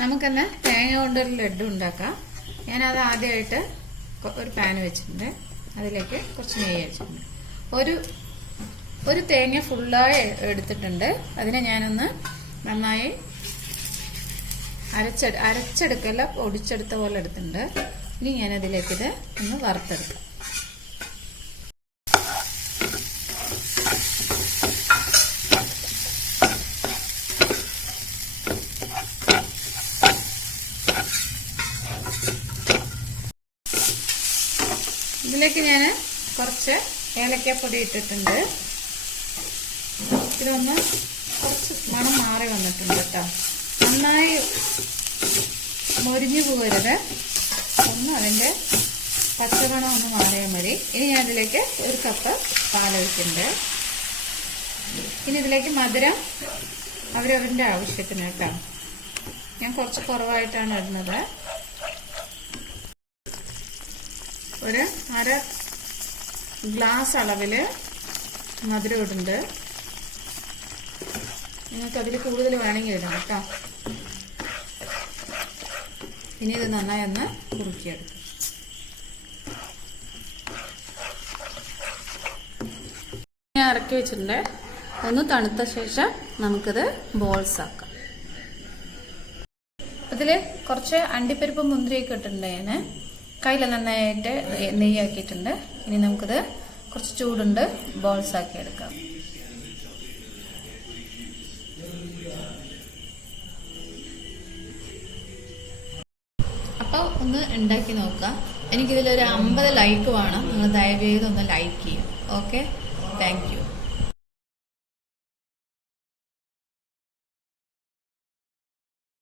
നമുക്കെന്ന് തേങ്ങ കൊണ്ടൊരു ലഡു ഉണ്ടാക്കാം. ഞാനത് ആദ്യമായിട്ട് ഒരു പാൻ വെച്ചിട്ടുണ്ട്. അതിലേക്ക് കുറച്ച് നെയ്യ് വെച്ചിട്ടുണ്ട്. ഒരു തേങ്ങ ഫുള്ളായി എടുത്തിട്ടുണ്ട്. അതിനെ ഞാനൊന്ന് നന്നായി അരച്ചെടുക്കല്ല, പൊടിച്ചെടുത്ത പോലെ എടുത്തിട്ടുണ്ട്. ഇനി ഞാനതിലേക്ക് ഇത് ഒന്ന് വറുത്തെടുക്കാം. ഇതിലേക്ക് ഞാൻ കുറച്ച് ഏലക്കാപ്പൊടി ഇട്ടിട്ടുണ്ട്. ഇതൊന്ന് കുറച്ച് മണം മാറി വന്നിട്ടുണ്ട് കേട്ടോ. നന്നായി മൊരിഞ്ഞു പോകരുത്, ഒന്ന് അതിൻ്റെ പച്ചമണം ഒന്ന് മാറിയാൽ മതി. ഇനി ഞാൻ ഇതിലേക്ക് 1 കപ്പ് പാലൊഴിക്കുന്നുണ്ട്. ഇനി ഇതിലേക്ക് മധുരം അവരവരുടെ ആവശ്യത്തിന് കേട്ടോ. ഞാൻ കുറച്ച് കുറവായിട്ടാണ് ഇടുന്നത്. ഒരു 1/2 ഗ്ലാസ് അളവില് മധുരം ഇടുന്നുണ്ട്. നിങ്ങൾക്ക് അതിൽ കൂടുതൽ വേണമെങ്കിൽ ഇടാം കേട്ടോ. ഇനി ഇത് നന്നായി ഒന്ന് കുറുക്കിയെടുക്കും. ഞാൻ ഇറക്കി വെച്ചിട്ടുണ്ട്. ഒന്ന് തണുത്ത ശേഷം നമുക്കിത് ബോൾസ് ആക്കാം. ഇതില് കുറച്ച് അണ്ടിപ്പരിപ്പ് മുന്തിരിയൊക്കെ ഇട്ടിട്ടുണ്ട്. ഞാൻ കയ്യിൽ നന്നായിട്ട് നെയ്യാക്കിയിട്ടുണ്ട്. ഇനി നമുക്കിത് കുറച്ച് ചൂടുണ്ട് ബോൾസ് ആക്കി എടുക്കാം. അപ്പോൾ ഒന്ന് ഉണ്ടാക്കി നോക്കാം. എനിക്കിതിലൊരു 50 ലൈക്ക് വേണം. നിങ്ങൾ ദയവേത് ഒന്ന് ലൈക്ക് ചെയ്യും. Okay, thank you.